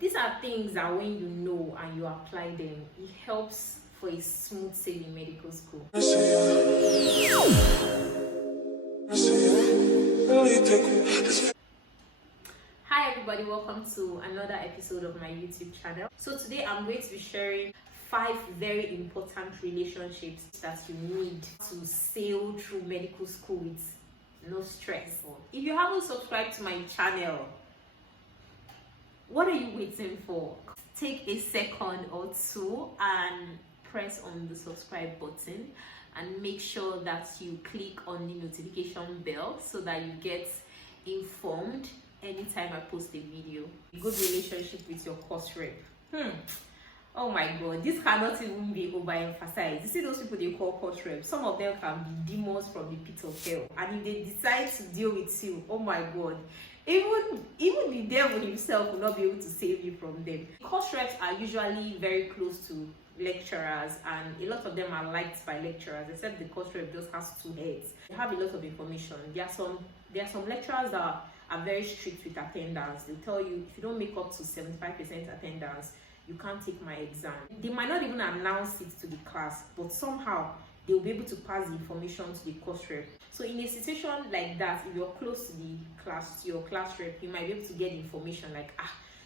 These are things that when you know and you apply them, it helps for a smooth sailing medical school. Hi everybody, welcome to another episode of my YouTube channel. So today I'm going to be sharing 5 very important relationships that you need to sail through medical school with no stress. If you haven't subscribed to my channel, what are you waiting for? Take a second or two and press on the subscribe button and make sure that you click on the notification bell so that you get informed anytime I post a video. Good relationship with your course rep. Oh my god, this cannot even be overemphasized. You see those people they call course reps, some of them can be demons from the pit of hell, and if they decide to deal with you, oh my god, even the devil himself will not be able to save you from them. Course reps are usually very close to lecturers, and a lot of them are liked by lecturers, except the course rep just has 2 heads. They have a lot of information. There are some lecturers that are very strict with attendance. They'll tell you if you don't make up to 75% attendance, you can't take my exam. They might not even announce it to the class, but somehow they'll be able to pass the information to the course rep. So in a situation like that, if you're close to the class, to your class rep, you might be able to get information like,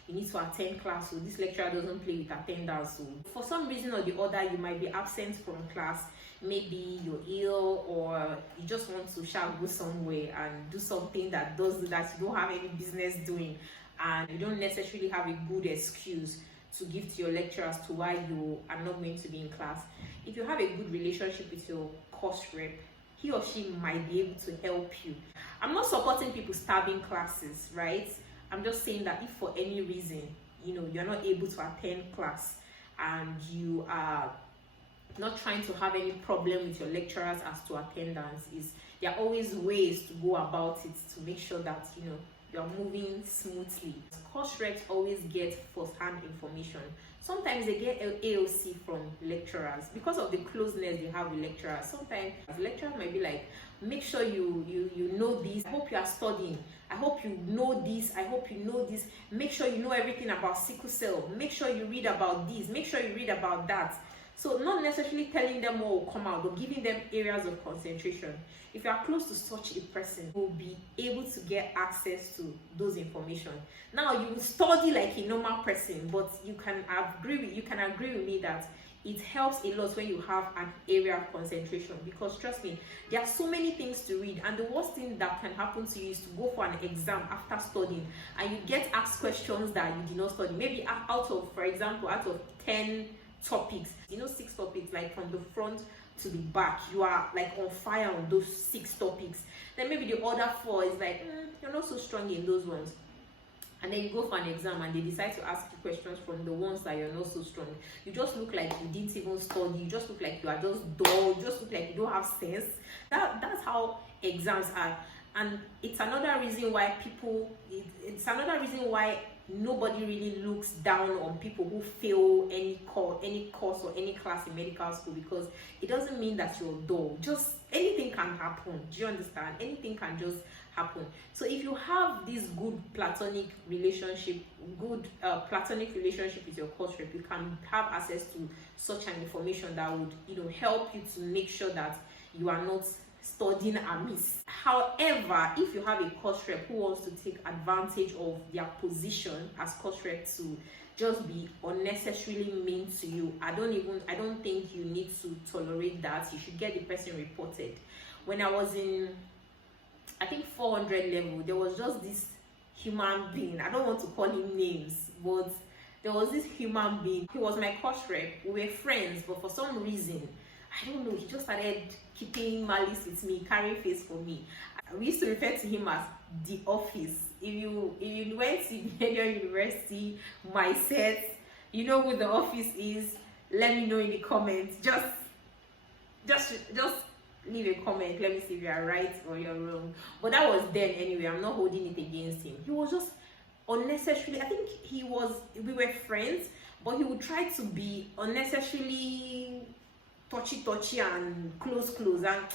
you need to attend class, so this lecturer doesn't play with attendance. So for some reason or the other, you might be absent from class. Maybe you're ill, or you just want to go somewhere and do something that you don't have any business doing, and you don't necessarily have a good excuse to give to your lecturer as to why you are not going to be in class. If you have a good relationship with your course rep, he or she might be able to help you. I'm not supporting people starving classes, right? I'm just saying that if for any reason, you're not able to attend class and you are not trying to have any problem with your lecturers as to attendance, there are always ways to go about it to make sure that you're moving smoothly. Course reps always get first-hand information. Sometimes they get AOC from lecturers because of the closeness they have with lecturers. Sometimes the lecturer might be like, make sure you know this. I hope you are studying. I hope you know this. I hope you know this. Make sure you know everything about sickle cell. Make sure you read about this. Make sure you read about that. So not necessarily telling them what will come out, but giving them areas of concentration. If you are close to such a person, you will be able to get access to those information. Now you will study like a normal person, but you can agree with me that it helps a lot when you have an area of concentration, because trust me, there are so many things to read, and the worst thing that can happen to you is to go for an exam after studying and you get asked questions that you did not study. Maybe out of 10 topics, 6 topics, like from the front to the back, you are like on fire on those 6 topics. Then maybe the other 4 is like you're not so strong in those ones, and then you go for an exam and they decide to ask you questions from the ones that you're not so strong. You just look like you didn't even study. You just look like you are just dull. You just look like you don't have sense. That's how exams are, and it's another reason why nobody really looks down on people who fail any course or any class in medical school, because it doesn't mean that you're dull. Just anything can happen. Do you understand? Anything can just happen. So if you have this good platonic relationship with your course rep, you can have access to such an information that would help you to make sure that you are not studying amiss. However, if you have a course rep who wants to take advantage of their position as course rep to just be unnecessarily mean to you, I don't think you need to tolerate that. You should get the person reported. When I was in, I think 400 level, there was just this human being. I don't want to call him names, but there was this human being. He was my course rep. We were friends, but for some reason, I don't know, he just started keeping malice with me, carrying face for me. We used to refer to him as the office. If you went to Nigerian University, my set, you know who the office is, let me know in the comments. Just leave a comment. Let me see if you are right or you're wrong. But that was then anyway. I'm not holding it against him. He was just unnecessarily, I think we were friends, but he would try to be unnecessarily touchy and close and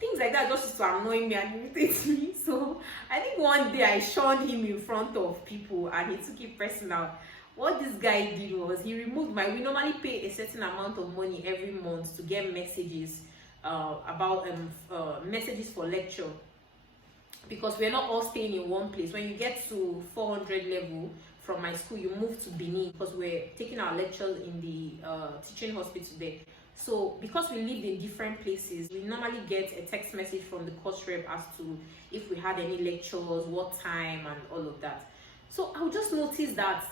things like that, just to annoy me and irritate me. So I think one day I shunned him in front of people and he took it personal. What this guy did was he removed my, we normally pay a certain amount of money every month to get messages about messages for lecture, because we're not all staying in one place. When you get to 400 level from my school, you move to Benin, because we're taking our lectures in the teaching hospital there. So because we lived in different places, we normally get a text message from the course rep as to if we had any lectures, what time, and all of that. So I would just notice that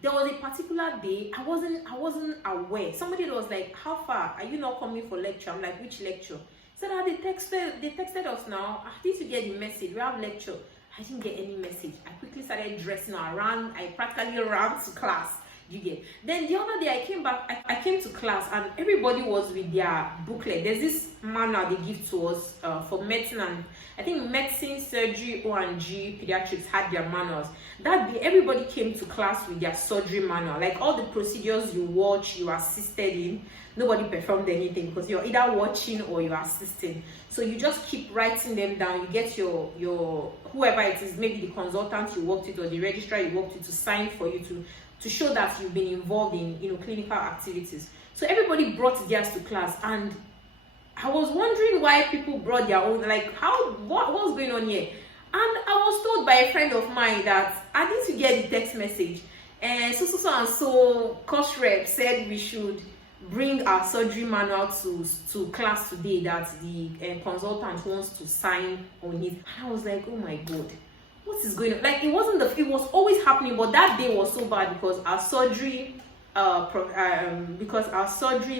there was a particular day I wasn't aware. Somebody was like, "How far are you not coming for lecture?" I'm like, "Which lecture?" Said, "Ah, they texted us now. Did you get the message? We have lecture." I didn't get any message. I quickly started dressing around. I practically ran to class. You get. Then the other day I came back. I came to class and everybody was with their booklet. There's this manual they give to us for medicine, and I think medicine, surgery, O&G, pediatrics had their manuals. That day everybody came to class with their surgery manual. Like all the procedures you watch, you assisted in. Nobody performed anything because you're either watching or you're assisting. So you just keep writing them down. You get your whoever it is, maybe the consultant you worked with or the registrar you worked with, to sign for you to show that you've been involved in clinical activities. So everybody brought theirs to class, and I was wondering why people brought their own. Like, what's going on here? And I was told by a friend of mine that I need to get the text message, and so course rep said we should bring our surgery manual to class today, that the consultant wants to sign on it. I was like, oh my god, what is going on? Like, it was always happening, but that day was so bad because our surgery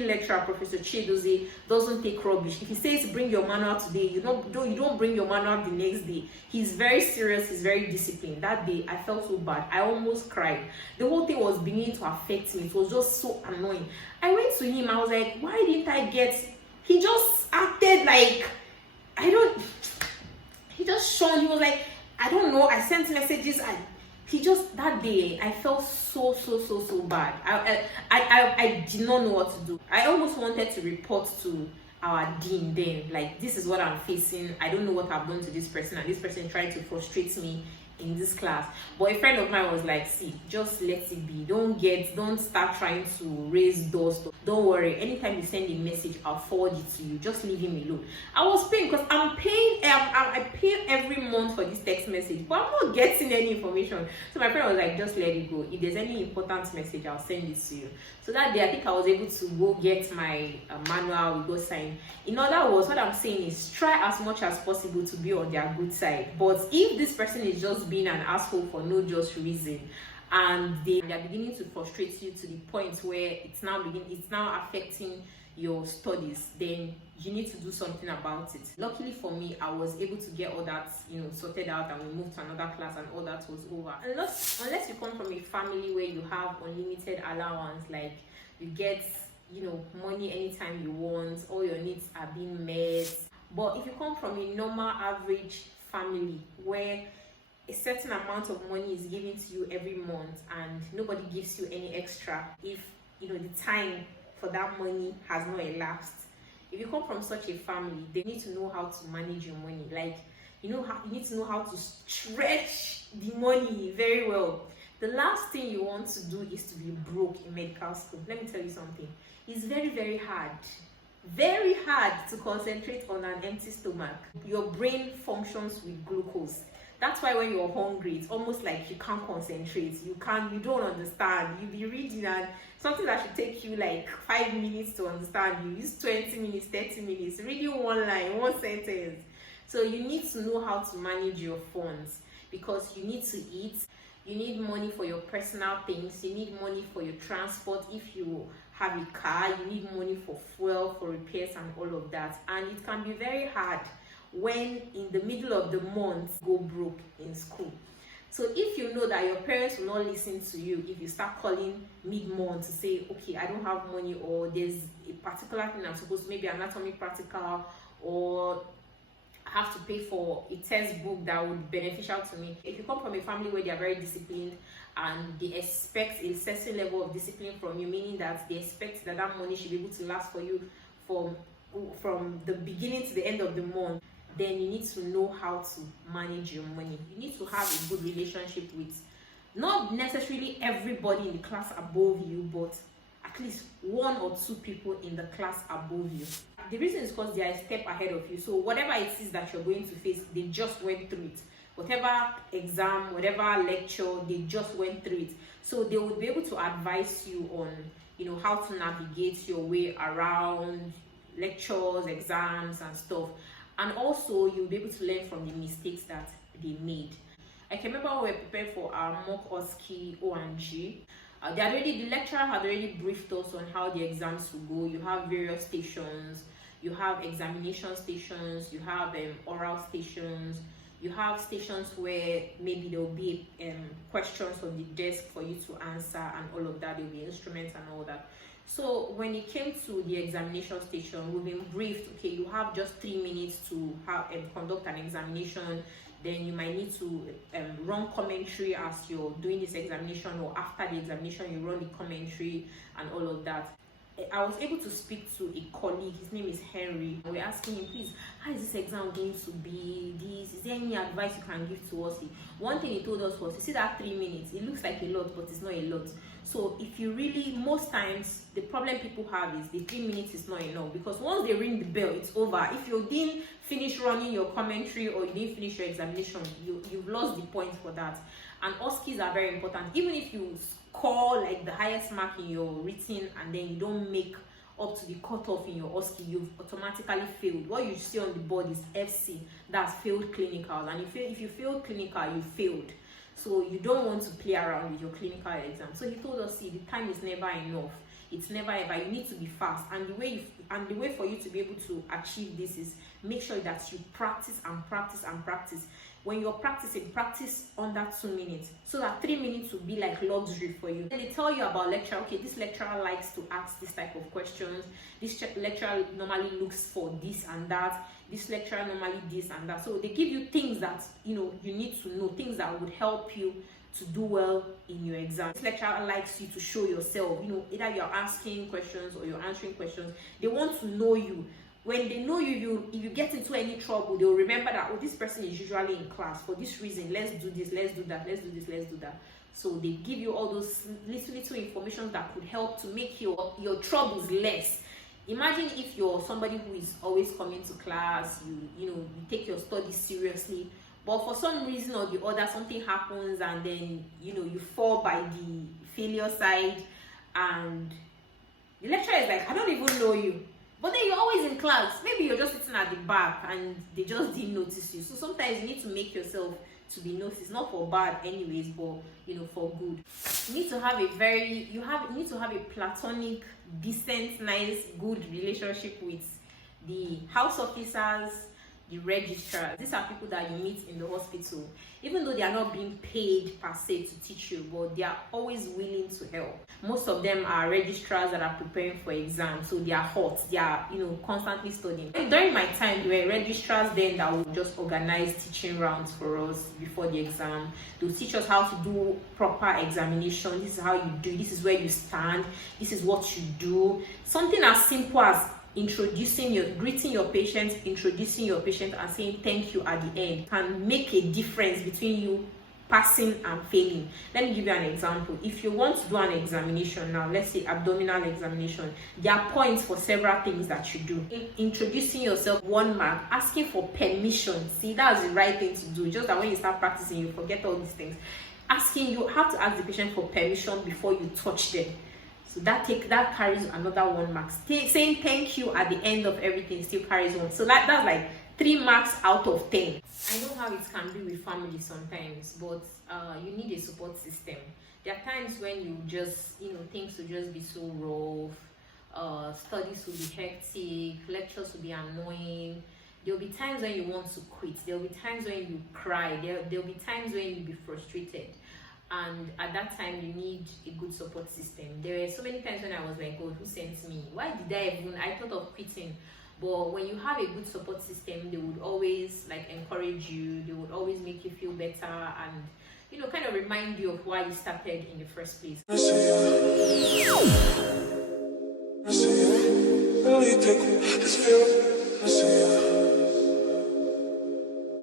lecturer, Professor Chedozie, doesn't take rubbish. If he says bring your manual today, you don't bring your manual the next day. He's very serious, he's very disciplined. That day I felt so bad. I almost cried. The whole thing was beginning to affect me. It was just so annoying. I went to him, I was like, why didn't I get... He just acted like he just shone. He was like, I don't know, I sent messages, and he just, that day I felt so bad. I did not know what to do. I almost wanted to report to our dean then, like, this is what I'm facing, I don't know what I've done to this person, and this person tried to frustrate me in this class. But a friend of mine was like, see, just let it be, don't start trying to raise doors, don't worry, anytime you send a message, I'll forward it to you, just leave him alone. I was paying, because I pay every month for this text message, but I'm not getting any information. So my friend was like, just let it go, if there's any important message, I'll send it to you. So that day I think I was able to go get my manual, we go sign. In other words, what I'm saying is, try as much as possible to be on their good side. But if this person is just being an asshole for no just reason, and they are beginning to frustrate you to the point where it's now affecting your studies, then you need to do something about it. Luckily for me, I was able to get all that sorted out, and we moved to another class, and all that was over. Unless you come from a family where you have unlimited allowance, like you get money anytime you want, all your needs are being met. But if you come from a normal average family where a certain amount of money is given to you every month and nobody gives you any extra, if the time for that money has not elapsed, if you come from such a family, they need to know how to manage your money. Like, you need to know how to stretch the money very well. The last thing you want to do is to be broke in medical school. Let me tell you something. It's very hard to concentrate on an empty stomach. Your brain functions with glucose. That's why when you're hungry, it's almost like you can't concentrate. You don't understand. You'll be reading, and something that should take you like 5 minutes to understand, you use 20 minutes, 30 minutes, reading one line, one sentence. So you need to know how to manage your funds, because you need to eat. You need money for your personal things. You need money for your transport. If you have a car, you need money for fuel, for repairs, and all of that. And it can be very hard when in the middle of the month go broke in school. So if you know that your parents will not listen to you if you start calling mid-month to say, okay, I don't have money, or there's a particular thing I'm supposed to, maybe anatomy practical, or I have to pay for a textbook that would be beneficial to me. If you come from a family where they are very disciplined and they expect a certain level of discipline from you, meaning that they expect that money should be able to last for you from the beginning to the end of the month, then you need to know how to manage your money. You need to have a good relationship with Not necessarily everybody in the class above you, but at least 1 or 2 people in the class above you. The reason is because they are a step ahead of you. So whatever it is that you're going to face, they just went through it. Whatever exam, whatever lecture, they just went through it. So they will be able to advise you on, how to navigate your way around lectures, exams, and stuff. And also, you'll be able to learn from the mistakes that they made. I can remember when we were preparing for our mock OSCE O and G. The lecturer had already briefed us on how the exams will go. You have various stations, you have examination stations, you have oral stations, you have stations where maybe there will be questions on the desk for you to answer and all of that. There will be instruments and all that. So when it came to the examination station, we've been briefed, okay, you have just 3 minutes to conduct an examination. Then you might need to run commentary as you're doing this examination, or after the examination you run the commentary and all of that. I was able to speak to a colleague, his name is Henry. We're asking him, please, how is this exam going to be? Is there any advice you can give to us? One thing he told us was, you see that 3 minutes, it looks like a lot, but it's not a lot. So if you really, most times, the problem people have is the 3 minutes is not enough, because once they ring the bell, it's over. If you didn't finish running your commentary or you didn't finish your examination, you've lost the point for that. And OSCEs are very important. Even if you score like the highest mark in your written and then you don't make up to the cutoff in your OSCE, you've automatically failed. What you see on the board is FC, that's failed clinical. And if you failed clinical, you failed. So you don't want to play around with your clinical exam. So he told us, see, the time is never enough. It's never ever. You need to be fast. And the way for you to be able to achieve this is make sure that you practice and practice and practice. When you're practicing, practice under 2 minutes, so that 3 minutes will be like luxury for you. Then they tell you about lecturer. Okay, this lecturer likes to ask this type of questions. This lecturer normally looks for this and that. This lecturer normally this and that. So they give you things that you need to know, things that would help you to do well in your exam. This lecturer likes you to show yourself. Either you're asking questions or you're answering questions. They want to know you. When they know you, if you get into any trouble, they'll remember that, oh, this person is usually in class for this reason. Let's do this, let's do that, let's do this, let's do that. So they give you all those little information that could help to make your troubles less. Imagine if you're somebody who is always coming to class, you take your studies seriously, but for some reason or the other, something happens and then you fall by the failure side, and the lecturer is like, I don't even know you. But then you're always in class. Maybe you're just sitting at the back and they just didn't notice you. So sometimes you need to make yourself to be noticed, not for bad anyways, but for good. You need to have a platonic, decent, nice, good relationship with the house officers, the registrar. These are people that you meet in the hospital, even though they are not being paid per se to teach you, but they are always willing to help. Most of them are registrars that are preparing for exams, so they are hot, they are constantly studying. And during my time, there were registrars then that would just organize teaching rounds for us before the exam. They would teach us how to do proper examination. This is how you do, this is where you stand, this is what you do. Something as simple as greeting your patient, introducing your patient and saying thank you at the end can make a difference between you passing and failing. Let me give you an example. If you want to do an examination now, let's say abdominal examination, there are points for several things that you do. Introducing yourself, 1 mark. Asking for permission, see, that's the right thing to do. Just that when you start practicing, you forget all these things. You have to ask the patient for permission before you touch them. So that carries another 1 mark. Saying thank you at the end of everything still carries 1. So that's like 3 marks out of 10. I know how it can be with family sometimes, but you need a support system. There are times when you just, things will just be so rough. Studies will be hectic. Lectures will be annoying. There will be times when you want to quit. There will be times when you cry. There will be times when you'll be frustrated. And at that time, you need a good support system. There were so many times when I was like, God, who sent me? Why did I thought of quitting. But when you have a good support system, they would always encourage you. They would always make you feel better and, kind of remind you of why you started in the first place. I see you.